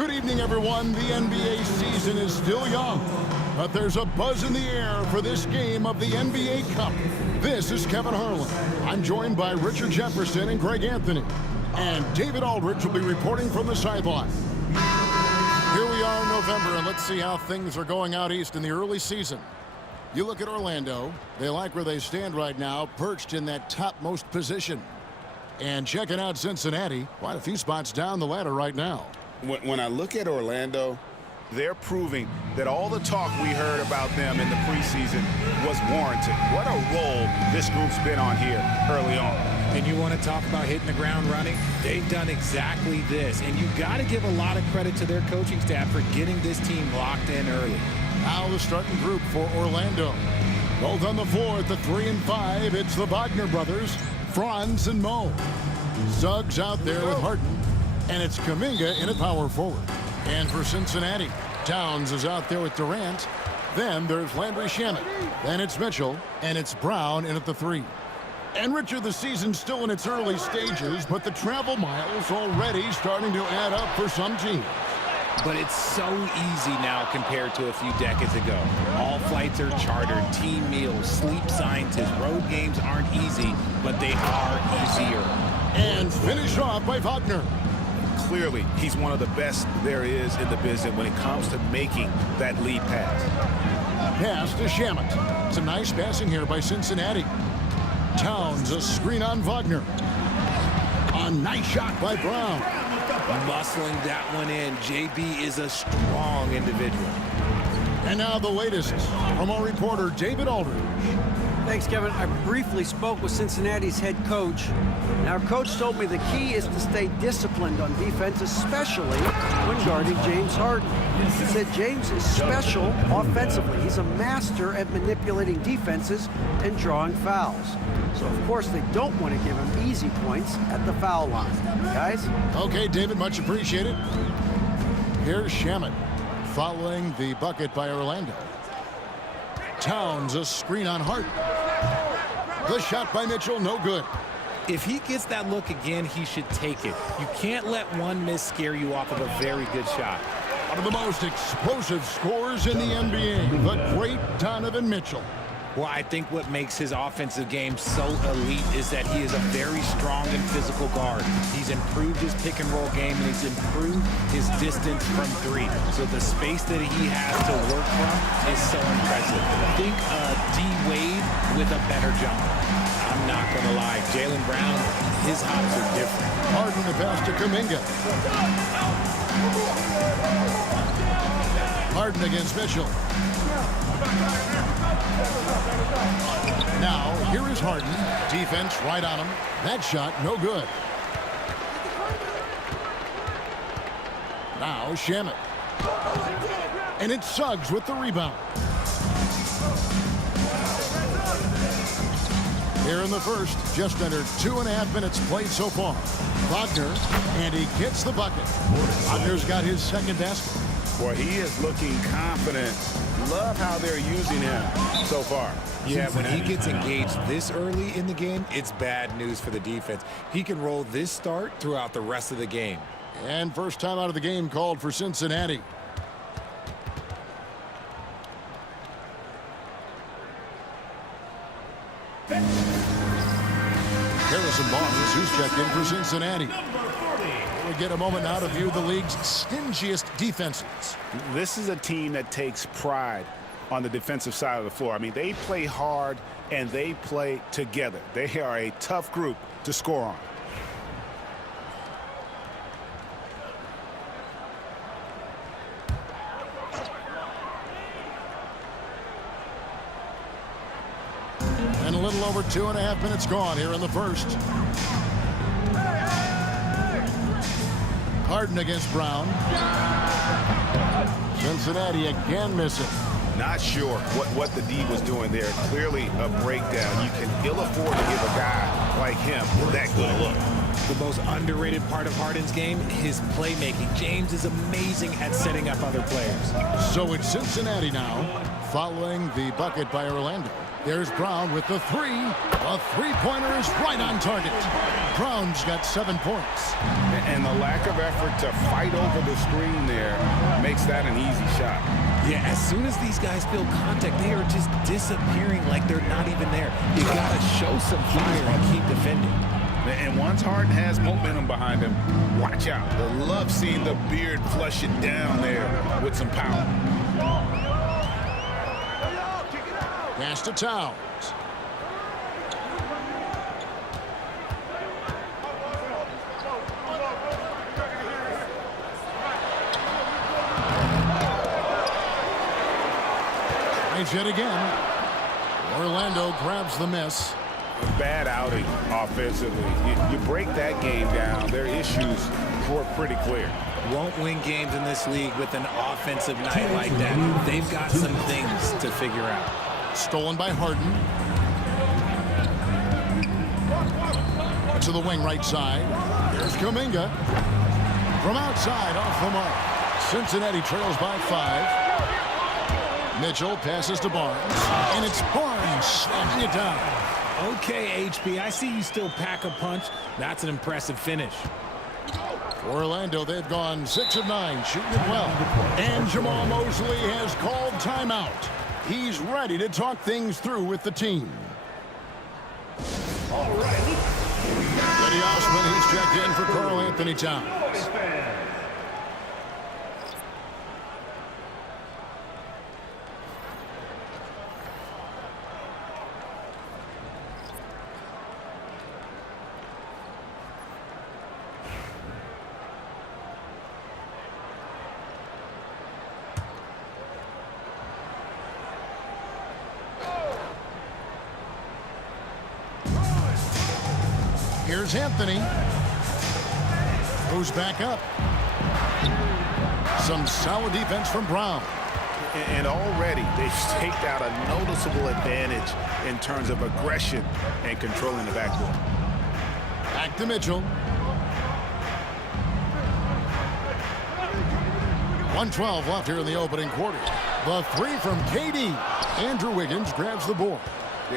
Good evening, everyone. The NBA season is still young, but there's a buzz in the air for this game of the NBA Cup. This is Kevin Harlan. I'm joined by Richard Jefferson and Greg Anthony. And David Aldridge will be reporting from the sideline. Here we are in November, and let's see how things are going out east in the early season. You look at Orlando. They like where they stand right now, perched in that topmost position. And checking out Cincinnati, quite a few spots down the ladder right now. When I look at Orlando, they're proving that all the talk we heard about them in the preseason was warranted. What a role this group's been on here early on. And you want to talk about hitting the ground running? They've done exactly this. And you've got to give a lot of credit to their coaching staff for getting this team locked in early. Now the starting group for Orlando. Both on the floor at the 3 and 5, it's the Wagner brothers, Franz and Mo. Suggs out there with Harden. And it's Kuminga in at power forward. And for Cincinnati, Towns is out there with Durant. Then there's Landry Shamet. Then it's Mitchell. And it's Brown in at the 3. And Richard, the season's still in its early stages, but the travel miles already starting to add up for some teams. But it's so easy now compared to a few decades ago. All flights are chartered, team meals, sleep scientists. Road games aren't easy, but they are easier. And finish off by Wagner. Clearly, he's one of the best there is in the business when it comes to making that lead pass. Pass to Shamet. Some nice passing here by Cincinnati. Towns, a screen on Wagner. A nice shot by Brown. Muscling that one in. JB is a strong individual. And now the latest from our reporter, David Aldridge. Thanks, Kevin. I briefly spoke with Cincinnati's head coach. And our coach told me the key is to stay disciplined on defense, especially when guarding James Harden. He said James is special offensively. He's a master at manipulating defenses and drawing fouls. So, of course, they don't want to give him easy points at the foul line. Guys? Okay, David, much appreciated. Here's Shamet following the bucket by Orlando. Towns, a screen on Harden. The shot by Mitchell, no good. If he gets that look again, he should take it. You can't let one miss scare you off of a very good shot. One of the most explosive scorers in the NBA, the great Donovan Mitchell. Well, I think what makes his offensive game so elite is that he is a very strong and physical guard. He's improved his pick-and-roll game, and he's improved his distance from 3. So the space that he has to work from is so impressive. Think D-Wade with a better jumper. I'm not going to lie. Jaylen Brown, his hops are different. Harden the pass to Kuminga. Harden against Mitchell. Now, here is Harden. Defense right on him. That shot, no good. Now, Shamet. And it's Suggs with the rebound. Here in the first, just under 2.5 minutes played so far. Wagner, and he gets the bucket. Wagner's got his second basket. Boy, he is looking confident. Love how they're using him so far. Yeah, when he gets engaged this early in the game, it's bad news for the defense. He can roll this start throughout the rest of the game. And first time out of the game called for Cincinnati. Harrison Barnes, who's checked in for Cincinnati. We get a moment now to view the league's stingiest defenses. This is a team that takes pride on the defensive side of the floor. I mean, they play hard and they play together. They are a tough group to score on. And a little over 2.5 minutes gone here in the first. Harden against Brown. Cincinnati again missing. Not sure what the D was doing there. Clearly a breakdown. You can ill afford to give a guy like him that good a look. The most underrated part of Harden's game, his playmaking. James is amazing at setting up other players. So it's Cincinnati now, following the bucket by Orlando. There's Brown with the three. A three-pointer is right on target. Brown's got 7 points. And the lack of effort to fight over the screen there makes that an easy shot. Yeah, as soon as these guys feel contact, they are just disappearing like they're not even there. You got to show some fire and keep defending. And once Harden has momentum behind him, watch out. I love seeing the beard flush it down there with some power. Pass to Towns. Tries yet again. Orlando grabs the miss. Bad outing offensively. You break that game down, their issues were pretty clear. Won't win games in this league with an offensive night like that. They've got some things to figure out. Stolen by Harden. To the wing right side. Here's Kuminga. From outside, off the mark. Cincinnati trails by 5. Mitchell passes to Barnes. And it's Barnes slamming it down. Okay, HB, I see you still pack a punch. That's an impressive finish. Orlando, they've gone 6 of 9, shooting it well. And Jamal Mosley has called timeout. He's ready to talk things through with the team. All right. Eddie Osman, he's checked in for Karl Anthony Towns. Here's Anthony. Goes back up. Some solid defense from Brown. And already they've staked out a noticeable advantage in terms of aggression and controlling the backcourt. Back to Mitchell. 1:12 left here in the opening quarter. The three from KD. Andrew Wiggins grabs the board.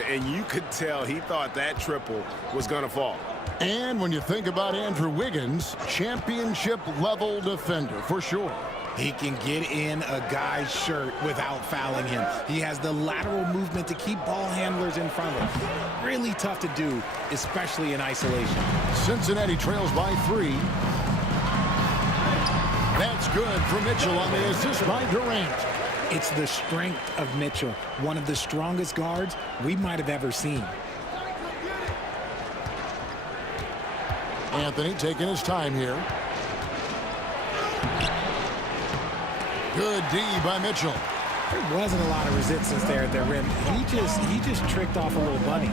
And you could tell he thought that triple was going to fall. And when you think about Andrew Wiggins, championship-level defender for sure. He can get in a guy's shirt without fouling him. He has the lateral movement to keep ball handlers in front of him. Really tough to do, especially in isolation. Cincinnati trails by 3. That's good for Mitchell on the assist by Durant. It's the strength of Mitchell, one of the strongest guards we might have ever seen. Anthony taking his time here. Good D by Mitchell. There wasn't a lot of resistance there at the rim. He just tricked off a little bunny.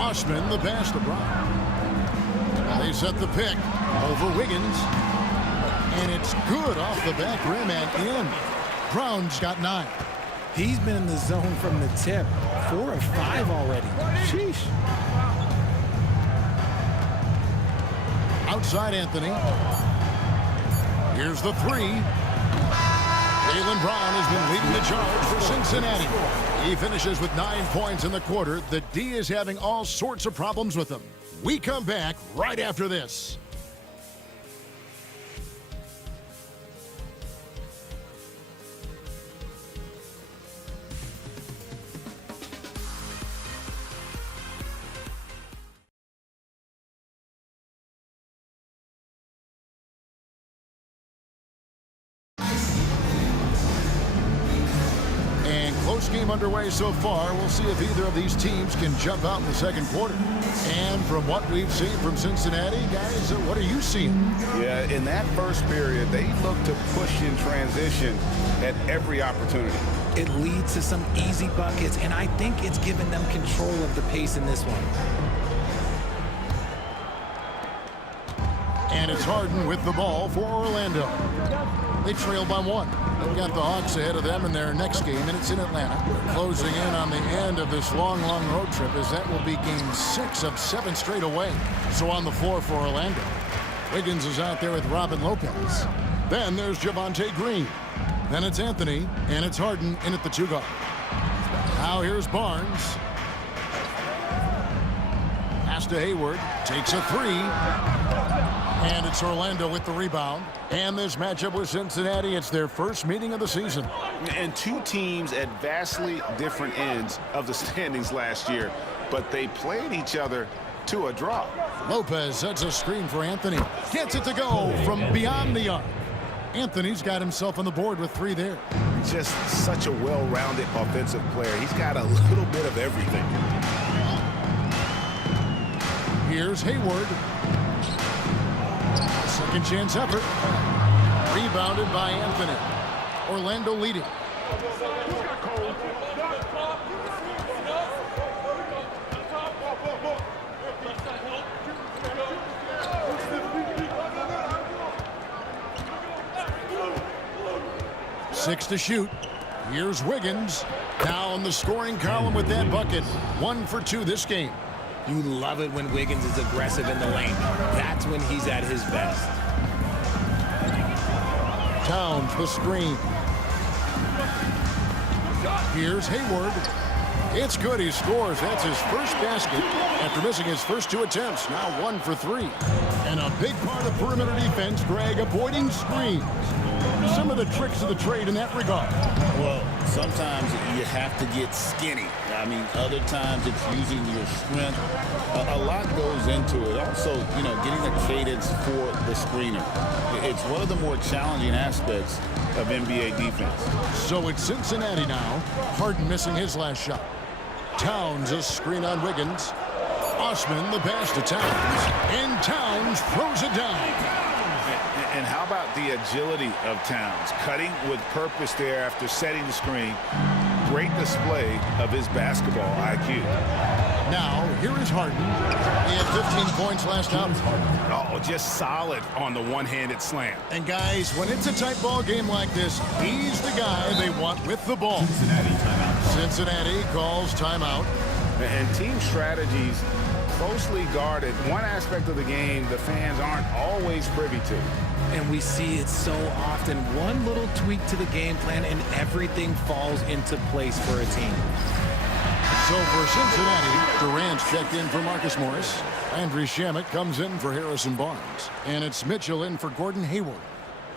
Osman, the pass to Brown. They set the pick over Wiggins. And it's good off the back rim and in. Brown's got 9. He's been in the zone from the tip. 4 of 5 already. Sheesh. Outside Anthony. Here's the 3. Jaylen Brown has been leading the charge for Cincinnati. He finishes with 9 points in the quarter. The D is having all sorts of problems with him. We come back right after this. Close game underway so far. We'll see if either of these teams can jump out in the second quarter. And from what we've seen from Cincinnati, guys, what are you seeing? Yeah, in that first period, they looked to push in transition at every opportunity. It leads to some easy buckets, and I think it's given them control of the pace in this one. And it's Harden with the ball for Orlando. They trail by 1. They've got the Hawks ahead of them in their next game, and it's in Atlanta. They're closing in on the end of this long road trip, as that will be game 6 of 7 straight away. So on the floor for Orlando, Wiggins is out there with Robin Lopez. Then there's Javonte Green. Then it's Anthony, and it's Harden in at the 2 guard. Now here's Barnes. Pass to Hayward. Takes a three. And it's Orlando with the rebound. And this matchup with Cincinnati, it's their first meeting of the season. And two teams at vastly different ends of the standings last year, but they played each other to a draw. Lopez sets a screen for Anthony. Gets it to go from beyond the arc. Anthony's got himself on the board with three there. Just such a well-rounded offensive player. He's got a little bit of everything. Here's Hayward. Second chance effort. Rebounded by Anthony. Orlando leading. Six to shoot. Here's Wiggins. Now in the scoring column with that bucket. 1 for 2 this game. You love it when Wiggins is aggressive in the lane. That's when he's at his best. Towns the screen. Here's Hayward. It's good. He scores. That's his first basket after missing his first 2 attempts. Now 1 for 3. And a big part of perimeter defense, Greg, avoiding screens. Some of the tricks of the trade in that regard. Well, sometimes you have to get skinny. I mean, other times it's using your strength. A lot goes into it. Also, getting the cadence for the screener. It's one of the more challenging aspects of NBA defense. So it's Cincinnati now. Harden missing his last shot. Towns a screen on Wiggins. Osman the pass to Towns. And Towns throws it down. And how about the agility of Towns? Cutting with purpose there after setting the screen. Great display of his basketball IQ. Now, here is Harden. He had 15 points last out. Oh, just solid on the one-handed slam. And guys, when it's a tight ball game like this, he's the guy they want with the ball. Cincinnati timeout. Cincinnati calls timeout. And team strategies closely guarded. One aspect of the game the fans aren't always privy to. And we see it so often. One little tweak to the game plan and everything falls into place for a team. So for Cincinnati, Durant's checked in for Marcus Morris. Andrew Shamet comes in for Harrison Barnes. And it's Mitchell in for Gordon Hayward.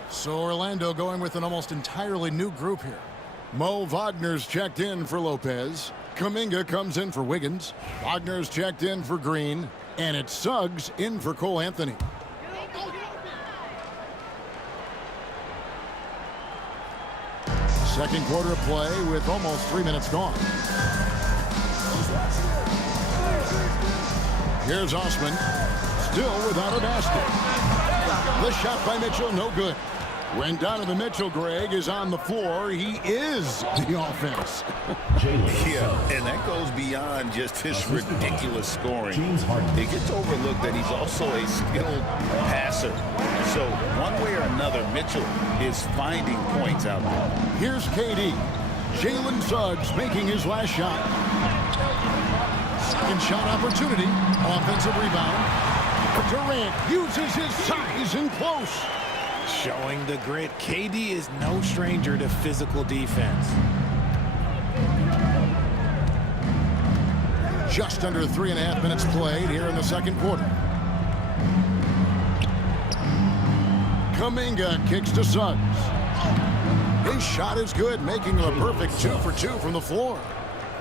So Orlando going with an almost entirely new group here. Mo Wagner's checked in for Lopez. Kuminga comes in for Wiggins. Wagner's checked in for Green. And it's Suggs in for Cole Anthony. Second quarter of play with almost 3 minutes gone. Here's Osman, still without a basket. The shot by Mitchell, no good. When Donovan Mitchell, Greg, is on the floor, he is the offense. Yeah, and that goes beyond just his ridiculous scoring. It gets overlooked that he's also a skilled passer. So one way or another, Mitchell is finding points out there. Here's KD. Jalen Suggs making his last shot. Second shot opportunity. Offensive rebound. Durant uses his size in close. Showing the grit. KD is no stranger to physical defense. Just under 3.5 minutes played here in the second quarter. Kuminga kicks to Suggs. His shot is good, making him a perfect 2 for 2 from the floor.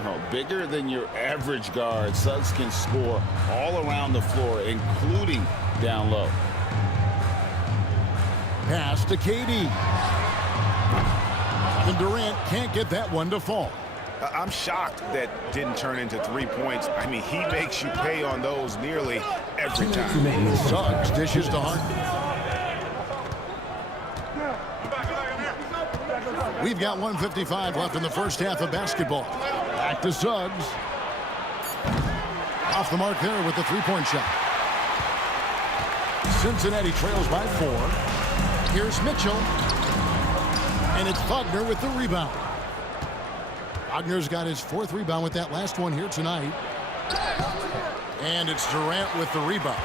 Oh, bigger than your average guard, Suggs can score all around the floor, including down low. Pass to KD. And Durant can't get that one to fall. I'm shocked that didn't turn into 3 points. I mean, he makes you pay on those nearly every time. Suggs dishes to Harden. We've got 1:55 left in the first half of basketball. Back to Suggs. Off the mark there with the three-point shot. Cincinnati trails by 4. Here's Mitchell. And it's Wagner with the rebound. Wagner's got his 4th rebound with that last one here tonight. And it's Durant with the rebound.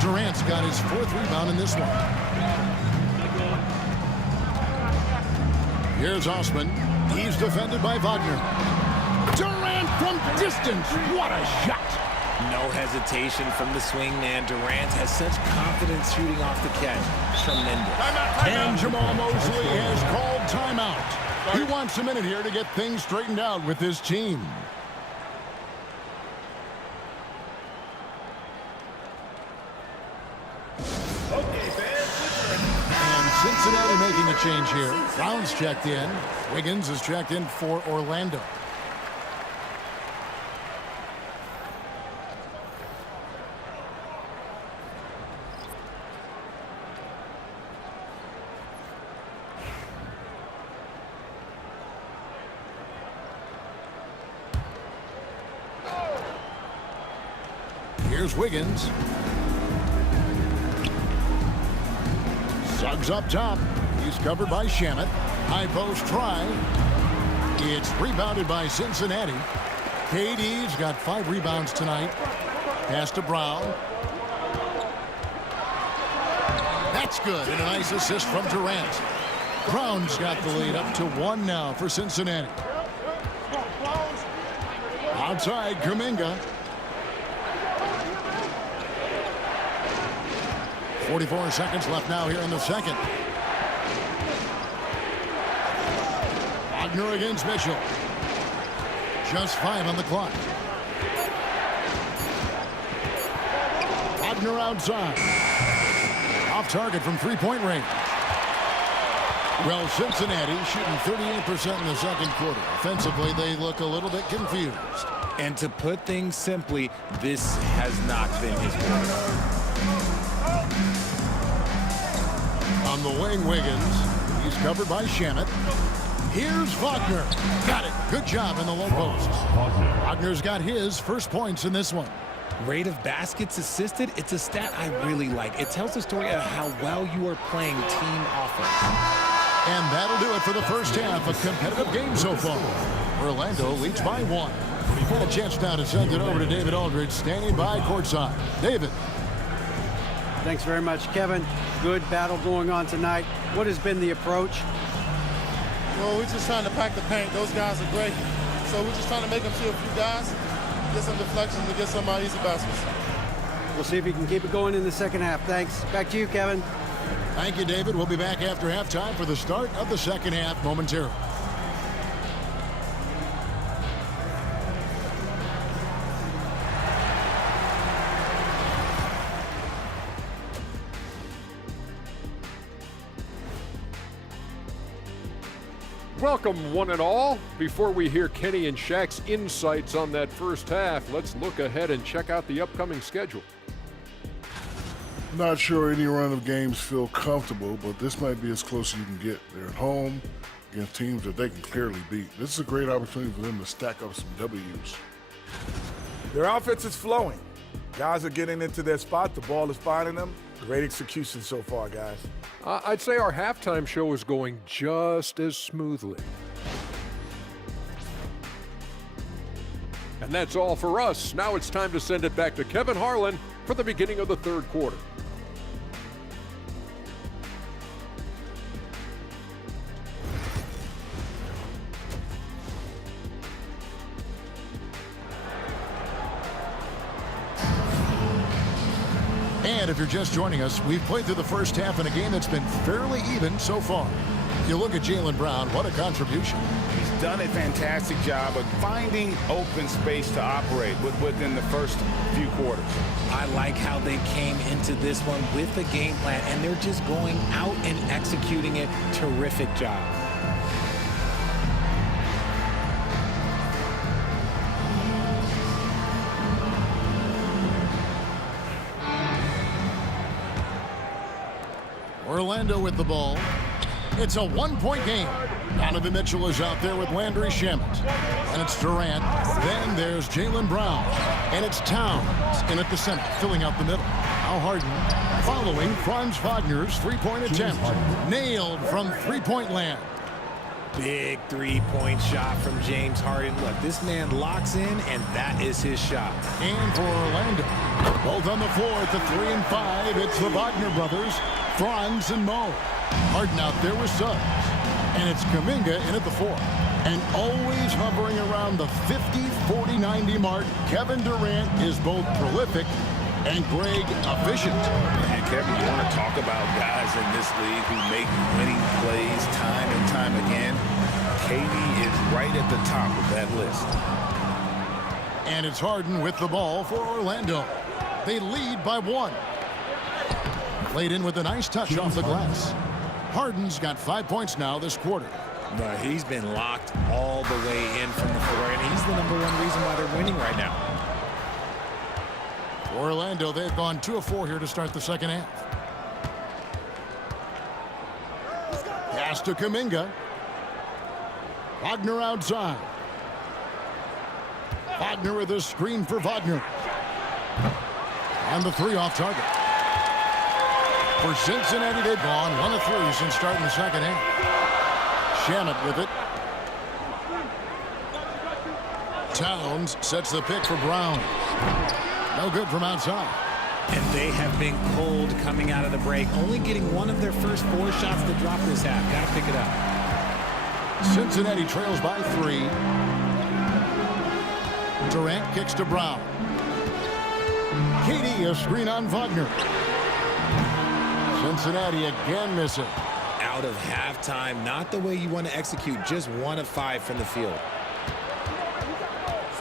Durant's got his 4th rebound in this one. Here's Osman. He's defended by Wagner. Durant from distance. What a shot. No hesitation from the swing man. Durant has such confidence shooting off the catch. Tremendous. And Jamal Mosley has called timeout. He wants a minute here to get things straightened out with his team. And Cincinnati making a change here. Brown's checked in. Wiggins is checked in for Orlando. Here's Wiggins. Suggs up top. He's covered by Shamet. High post try. It's rebounded by Cincinnati. KD's got 5 rebounds tonight. Pass to Brown. That's good. And a nice assist from Durant. Brown's got the lead up to 1 now for Cincinnati. Outside, Kuminga. 44 seconds left now here in the second. Wagner against Mitchell. Just 5 on the clock. Wagner outside. Off target from three-point range. Well, Cincinnati shooting 38% in the second quarter. Offensively, they look a little bit confused. And to put things simply, this has not been his quarter. On the wing, Wiggins. He's covered by Shamet. Here's Wagner. Got it. Good job in the low post. Wagner's got his first points in this one. Rate of baskets assisted, it's a stat I really like. It tells the story of how well you are playing team offense. And that'll do it for the first half. A competitive game so far. Orlando leads by 1. A chance now to send it over to David Aldridge, standing by courtside. David. Thanks very much, Kevin. Good battle going on tonight. What has been the approach? Well, we're just trying to pack the paint. Those guys are great. So we're just trying to make them see a few guys, get some deflections, and get some easy baskets. We'll see if he can keep it going in the second half. Thanks. Back to you, Kevin. Thank you, David. We'll be back after halftime for the start of the second half momentarily. Welcome, one and all. Before we hear Kenny and Shaq's insights on that first half, let's look ahead and check out the upcoming schedule. Not sure any run of games feel comfortable, but this might be as close as you can get. They're at home against teams that they can clearly beat. This is a great opportunity for them to stack up some W's. Their offense is flowing. Guys are getting into their spot. The ball is finding them. Great execution so far, guys. I'd say our halftime show is going just as smoothly. And that's all for us. Now it's time to send it back to Kevin Harlan for the beginning of the third quarter. And if you're just joining us, we've played through the first half in a game that's been fairly even so far. You look at Jaylen Brown, what a contribution. He's done a fantastic job of finding open space to operate within the first few quarters. I like how they came into this one with a game plan, and they're just going out and executing it. Terrific job. Orlando with the ball. It's a one-point game. Donovan Mitchell is out there with Landry Shamet. And it's Durant. Then there's Jaylen Brown. And it's Towns in at the center, filling out the middle. Now Harden following Franz Wagner's three-point attempt. Nailed from three-point land. Big three-point shot from James Harden. Look, this man locks in, and that is his shot. And for Orlando, both on the floor at the 3 and 5, it's the Wagner brothers, Franz and Mo. Harden out there with Suggs. And it's Kuminga in at the 4. And always hovering around the 50, 40, 90 mark, Kevin Durant is both prolific and, Greg, efficient. And Kevin, you want to talk about guys in this league who make winning plays time and time again. KD is right at the top of that list. And it's Harden with the ball for Orlando. They lead by 1. Played in with a nice touch off the glass. Harden's got 5 points now this quarter. But he's been locked all the way in from the floor, and he's the #1 reason why they're winning right now. Orlando, they've gone 2 of 4 here to start the second half. Pass to Kuminga. Wagner outside. Wagner with a screen for Wagner. And the 3 off target. For Cincinnati, they've gone 1 of 3 since starting the second half. Shamet with it. Towns sets the pick for Brown. No good from outside. And they have been cold coming out of the break, only getting 1 of their first 4 shots to drop this half. Got to pick it up. Cincinnati trails by 3. Durant kicks to Brown. KD, a screen on Wagner. Cincinnati again missing. Out of halftime, not the way you want to execute, just 1 of 5 from the field.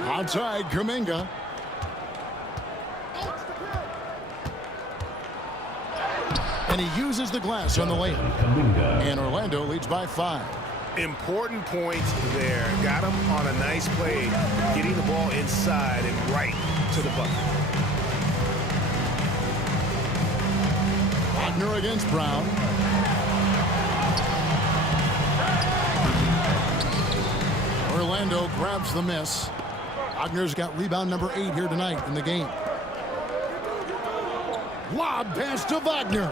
Outside, Kuminga. And he uses the glass on the layup. And Orlando leads by 5. Important points there. Got him on a nice play, getting the ball inside and right to the bucket. Wagner against Brown. Orlando grabs the miss. Wagner's got rebound number 8 here tonight in the game. Lob pass to Wagner.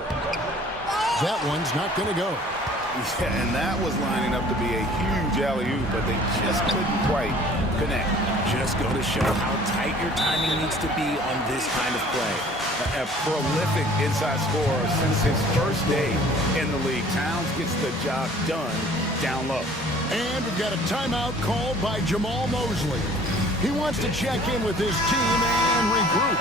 That one's not going to go. Yeah, and that was lining up to be a huge alley-oop, but they just couldn't quite connect. Just go to show how tight your timing needs to be on this kind of play. A prolific inside scorer since his first day in the league. Towns gets the job done down low. And we've got a timeout called by Jamal Mosley. He wants to check in with his team and regroup.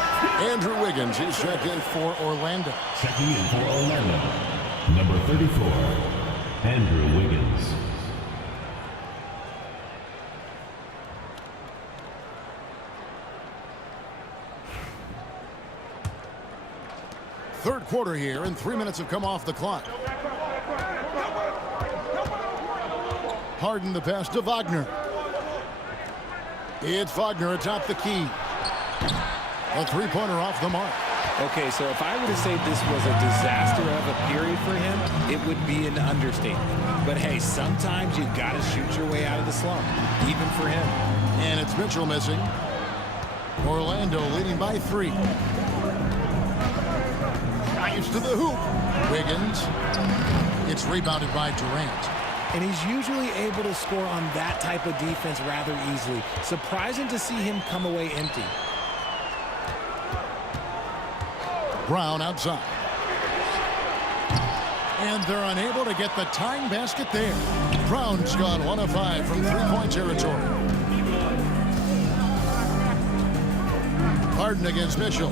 Andrew Wiggins is checked in for Orlando. Checking in for Orlando, number 34, Andrew Wiggins. Third quarter here, and 3 minutes have come off the clock. Harden the pass to Wagner. It's Wagner atop the key. A 3-pointer off the mark. Okay, so if I were to say this was a disaster of a period for him, it would be an understatement. But hey, sometimes you got to shoot your way out of the slump, even for him. And it's Mitchell missing. Orlando leading by 3. Drives to the hoop. Wiggins. It's rebounded by Durant. And he's usually able to score on that type of defense rather easily. Surprising to see him come away empty. Brown outside. And they're unable to get the tying basket there. Brown's gone 1 of 5 from 3-point territory. Harden against Mitchell.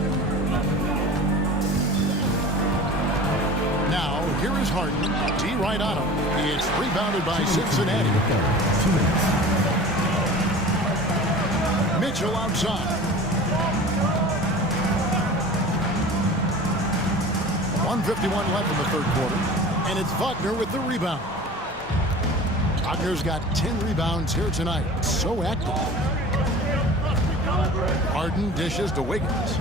Now, here is Harden. D right on him. It's rebounded by Cincinnati. 2 minutes. Mitchell outside. 1:51 left in the third quarter. And it's Wagner with the rebound. Wagner's got 10 rebounds here tonight. So active. Harden dishes to Wiggins.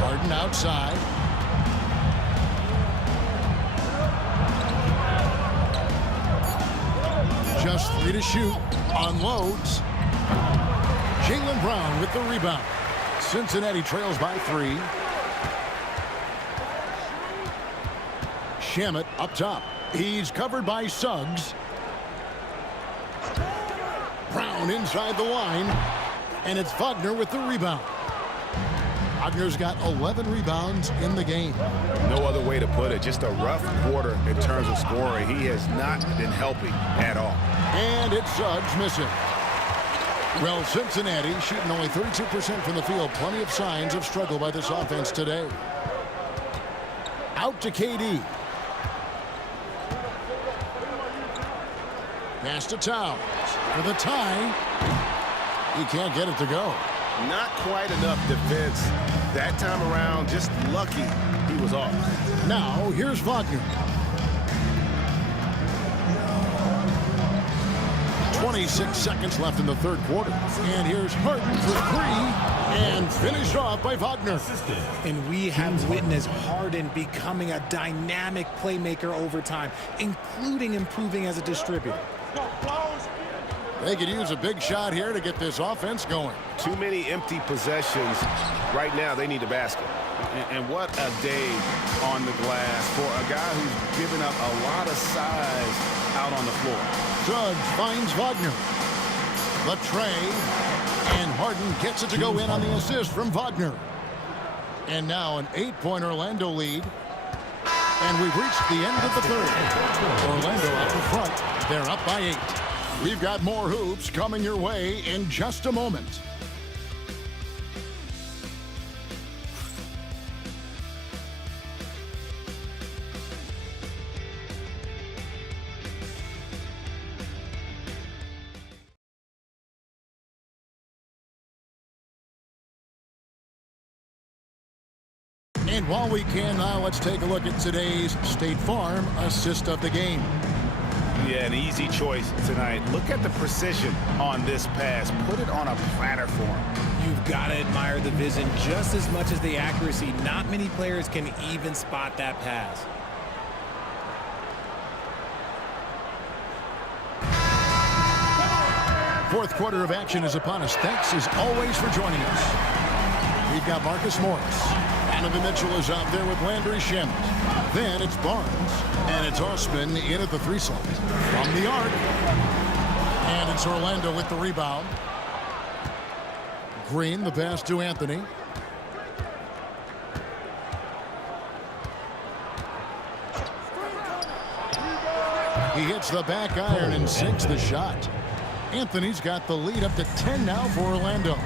Harden outside. Just 3 to shoot. Unloads. Jaylen Brown with the rebound. Cincinnati trails by 3. Shamet up top. He's covered by Suggs. Brown inside the line. And it's Wagner with the rebound. Wagner's got 11 rebounds in the game. No other way to put it. Just a rough quarter in terms of scoring. He has not been helping at all. And it's Suggs missing. Well, Cincinnati shooting only 32% from the field. Plenty of signs of struggle by this offense today. Out to KD. Pass to Towns for the tie. He can't get it to go. Not quite enough defense that time around. Just lucky he was off. Now, here's Wagner. 26 seconds left in the third quarter. And here's Harden for three. And finished off by Wagner. And we have witnessed Harden becoming a dynamic playmaker over time, including improving as a distributor. They could use a big shot here to get this offense going. Too many empty possessions. Right now, they need a basket. And what a day on the glass for a guy who's given up a lot of size out on the floor. Suggs finds Wagner. The tray. And Harden gets it to go in on the assist from Wagner. And now an 8-point Orlando lead. And we've reached the end of the third. Orlando out in front. They're up by 8. We've got more hoops coming your way in just a moment. And while we can now, let's take a look at today's State Farm assist of the game. Yeah, an easy choice tonight. Look at the precision on this pass. Put it on a platter for him. You've got to admire the vision just as much as the accuracy. Not many players can even spot that pass. Fourth quarter of action is upon us. Thanks as always for joining us. We've got Marcus Morris. Donovan Mitchell is out there with Landry Shamet. Then it's Barnes. And it's Osman in at the 3 slot. From the arc. And it's Orlando with the rebound. Green, the pass to Anthony. He hits the back iron and sinks the shot. Anthony's got the lead up to 10 now for Orlando.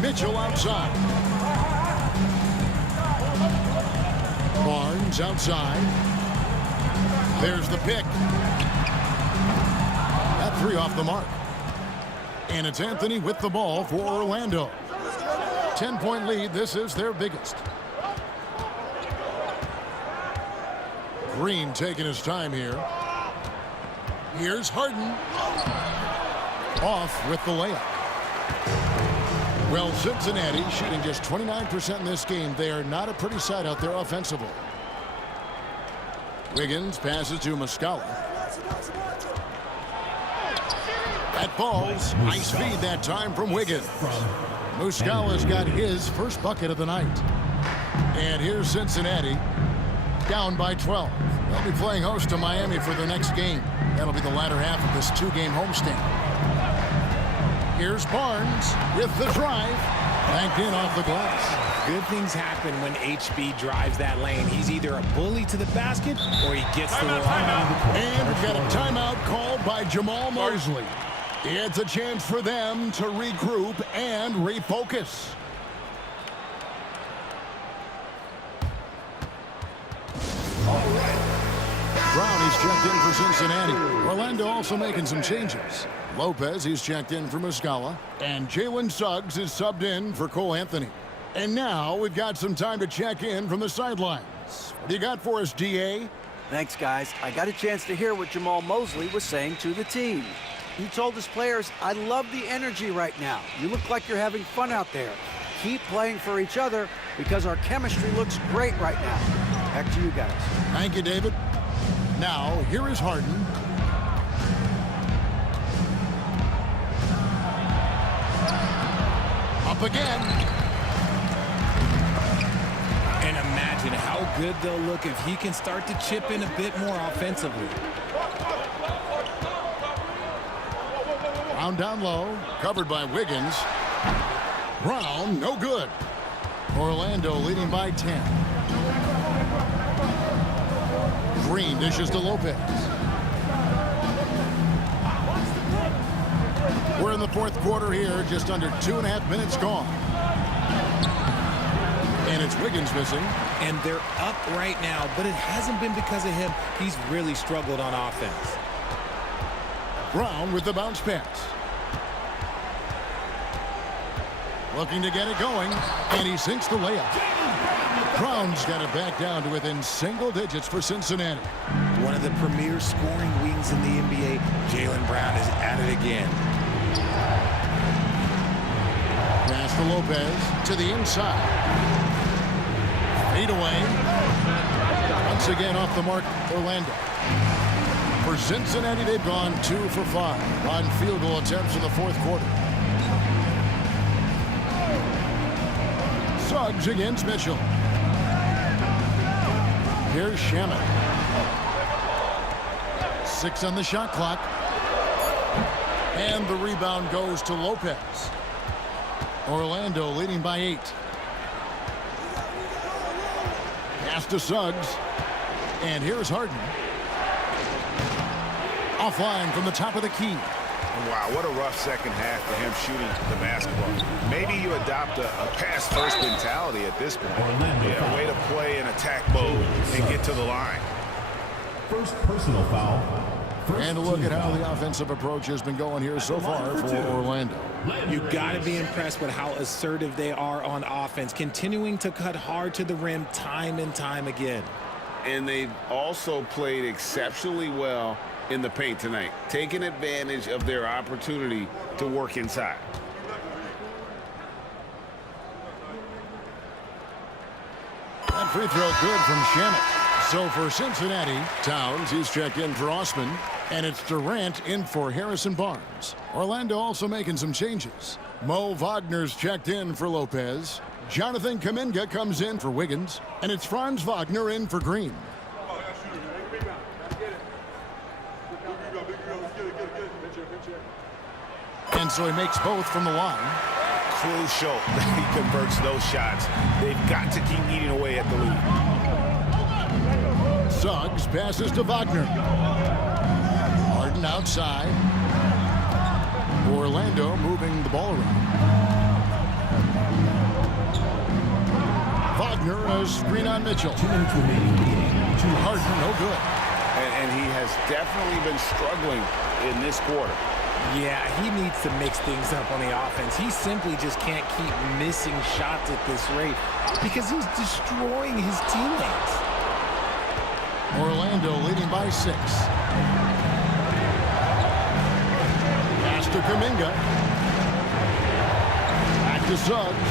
Mitchell outside. Barnes outside. There's the pick. That 3 off the mark. And it's Anthony with the ball for Orlando. 10-point lead. This is their biggest. Green taking his time here. Here's Harden. Off with the layup. Well, Cincinnati shooting just 29% in this game. They are not a pretty sight out there offensively. Wiggins passes to Muscala. That falls. Nice feed that time from Wiggins. Muscala's got his first bucket of the night. And here's Cincinnati down by 12. They'll be playing host to Miami for the next game. That'll be the latter half of this 2-game homestand. Here's Barnes with the drive. Banked in off the glass. Good things happen when HB drives that lane. He's either a bully to the basket or he gets the line. And we've got a timeout called by Jamal Mosley. It's a chance for them to regroup and refocus. Brown, he's checked in for Cincinnati. Orlando also making some changes. Lopez, he's checked in for Muscala. And Jalen Suggs is subbed in for Cole Anthony. And now we've got some time to check in from the sidelines. What do you got for us, DA? Thanks, guys. I got a chance to hear what Jamal Mosley was saying to the team. He told his players, I love the energy right now. You look like you're having fun out there. Keep playing for each other because our chemistry looks great right now. Back to you guys. Thank you, David. Now, here is Harden. Up again. And imagine how good they'll look if he can start to chip in a bit more offensively. Brown down low, covered by Wiggins. Brown, no good. Orlando leading by 10. Green dishes to Lopez. We're in the fourth quarter here, just under 2.5 minutes gone. And it's Wiggins missing. And they're up right now, but it hasn't been because of him. He's really struggled on offense. Brown with the bounce pass. Looking to get it going, and he sinks the layup. Brown's got it back down to within single digits for Cincinnati. One of the premier scoring wings in the NBA, Jaylen Brown is at it again. Pass to Lopez to the inside. Fade away. Once again off the mark, Orlando. For Cincinnati, they've gone 2 for 5 on field goal attempts in the fourth quarter. Suggs against Mitchell. Here's Shamet. 6 on the shot clock. And the rebound goes to Lopez. Orlando leading by 8. Pass to Suggs. And here's Harden. Offline from the top of the key. Wow, what a rough second half for him shooting the basketball. Maybe you adopt a pass-first mentality at this point. Yeah, way to play in attack mode and get to the line. First personal foul. And a look at how the offensive approach has been going here so far for Orlando. You got to be impressed with how assertive they are on offense, continuing to cut hard to the rim time and time again. And they've also played exceptionally well in the paint tonight, taking advantage of their opportunity to work inside. That free throw good from Shamet. So for Cincinnati, Towns, he's checked in for Osman, and it's Durant in for Harrison Barnes. Orlando also making some changes. Mo Wagner's checked in for Lopez. Jonathan Kuminga comes in for Wiggins, and it's Franz Wagner in for Green. And so he makes both from the line. Crucial that he converts those shots. They've got to keep eating away at the lead. Suggs passes to Wagner. Harden outside. Orlando moving the ball around. Wagner a screen on Mitchell. 2 minutes remaining. Harden, no good. And he has definitely been struggling in this quarter. Yeah, he needs to mix things up on the offense. He simply just can't keep missing shots at this rate because he's destroying his teammates. Orlando leading by 6. Pass to Kuminga. Back to Suggs.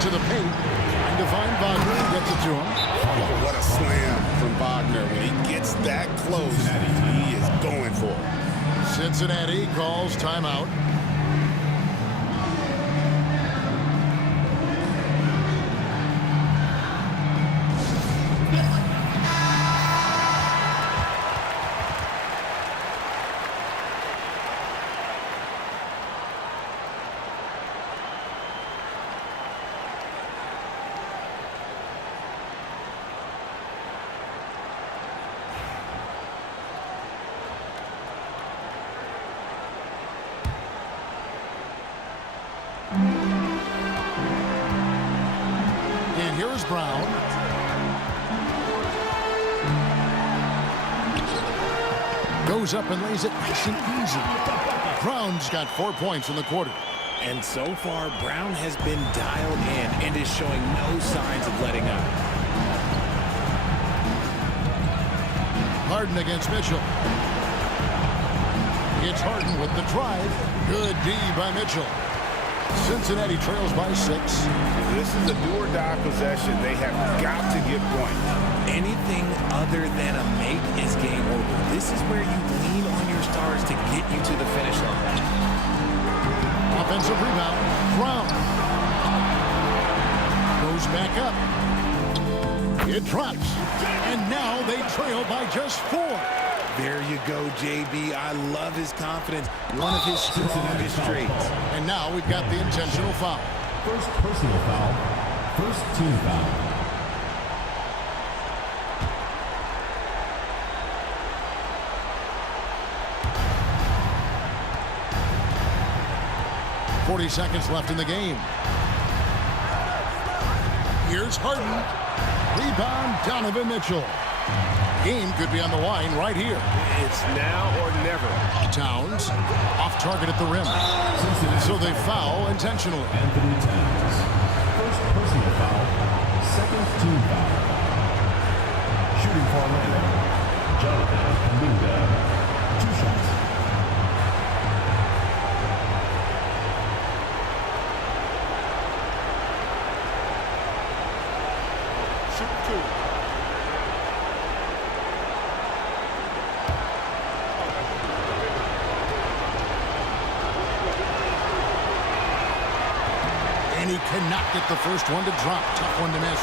To the paint. Trying to find Wagner. Gets it to him. Oh, what a slam from Wagner. When he gets that close, he is going for it. Cincinnati calls timeout. And here's Brown. Goes up and lays it nice and easy. Brown's got 4 points in the quarter. And so far, Brown has been dialed in and is showing no signs of letting up. Harden against Mitchell. It's Harden with the drive. Good D by Mitchell. Cincinnati trails by 6. This is a do-or-die possession. They have got to get points. Anything other than a make is game over. This is where you lean on your stars to get you to the finish line. Offensive rebound. Brown. Goes back up. It drops. And now they trail by just 4. There you go, JB. I love his confidence. One of his strongest traits. And now we've got the intentional foul. First personal foul. First team foul. Seconds left in the game. Here's Harden. Rebound, Donovan Mitchell. Game could be on the line right here. It's now or never. Towns off target at the rim. So they foul intentionally. Anthony Towns. First personal foul. Second team foul. Shooting for Orlando. Jonathan Kuminga. 2 shots. And he cannot get the first one to drop. Tough one to miss.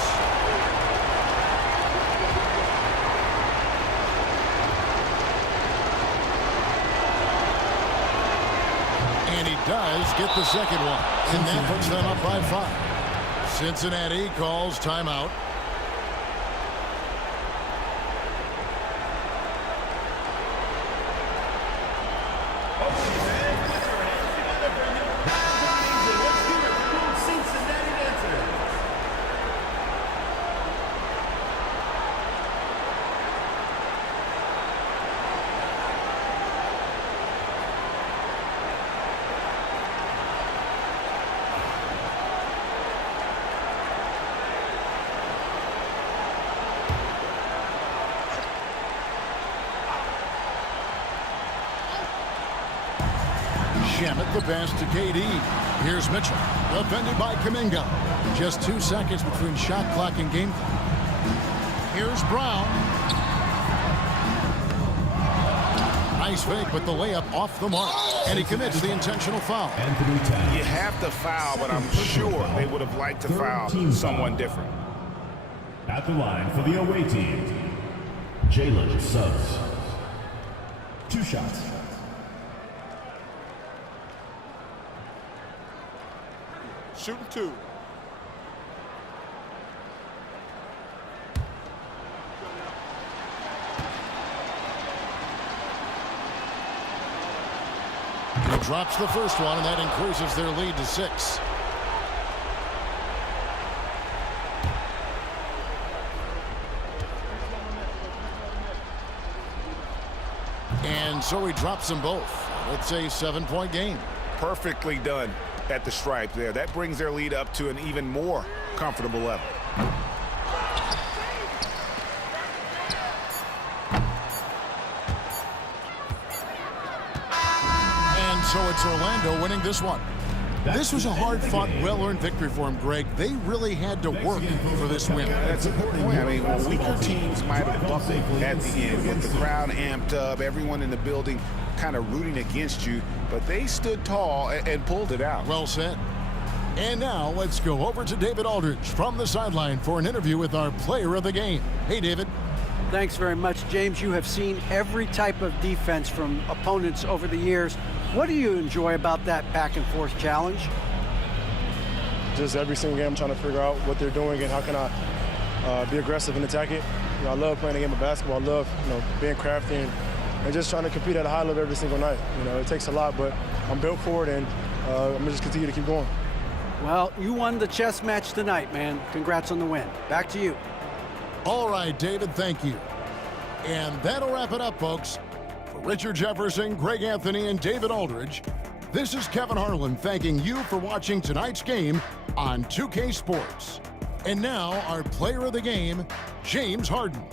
And he does get the second one. And that puts them up by 5. Cincinnati calls timeout. Shamet the pass to KD. Here's Mitchell. Defended by Kuminga. Just 2 seconds between shot clock and game clock. Here's Brown. Nice fake, but the layup off the mark. And he commits the intentional foul. Anthony Towns. You have to foul, but I'm sure they would have liked to foul someone different. At the line for the away team, Jalen Suggs. 2 shots. Shooting 2. He drops the first one, and that increases their lead to 6. And so he drops them both. It's a 7-point game. Perfectly done at the stripe there. That brings their lead up to an even more comfortable level. And so it's Orlando winning this one. This was a hard-fought, well-earned victory for him, Greg. They really had to work for this win. That's a good point. I mean, weaker teams might have buckled at the end with the crowd amped up, everyone in the building kind of rooting against you, but they stood tall and pulled it out. Well said. And now let's go over to David Aldridge from the sideline for an interview with our player of the game. Hey, David. Thanks very much, James. You have seen every type of defense from opponents over the years. What do you enjoy about that back-and-forth challenge? Just every single game I'm trying to figure out what they're doing and how can I be aggressive and attack it. You know, I love playing the game of basketball. I love, being crafty and just trying to compete at a high level every single night. It takes a lot, but I'm built for it, and I'm going to just continue to keep going. Well, you won the chess match tonight, man. Congrats on the win. Back to you. All right, David, thank you. And that'll wrap it up, folks. For Richard Jefferson, Greg Anthony, and David Aldridge, this is Kevin Harlan thanking you for watching tonight's game on 2K Sports. And now, our player of the game, James Harden.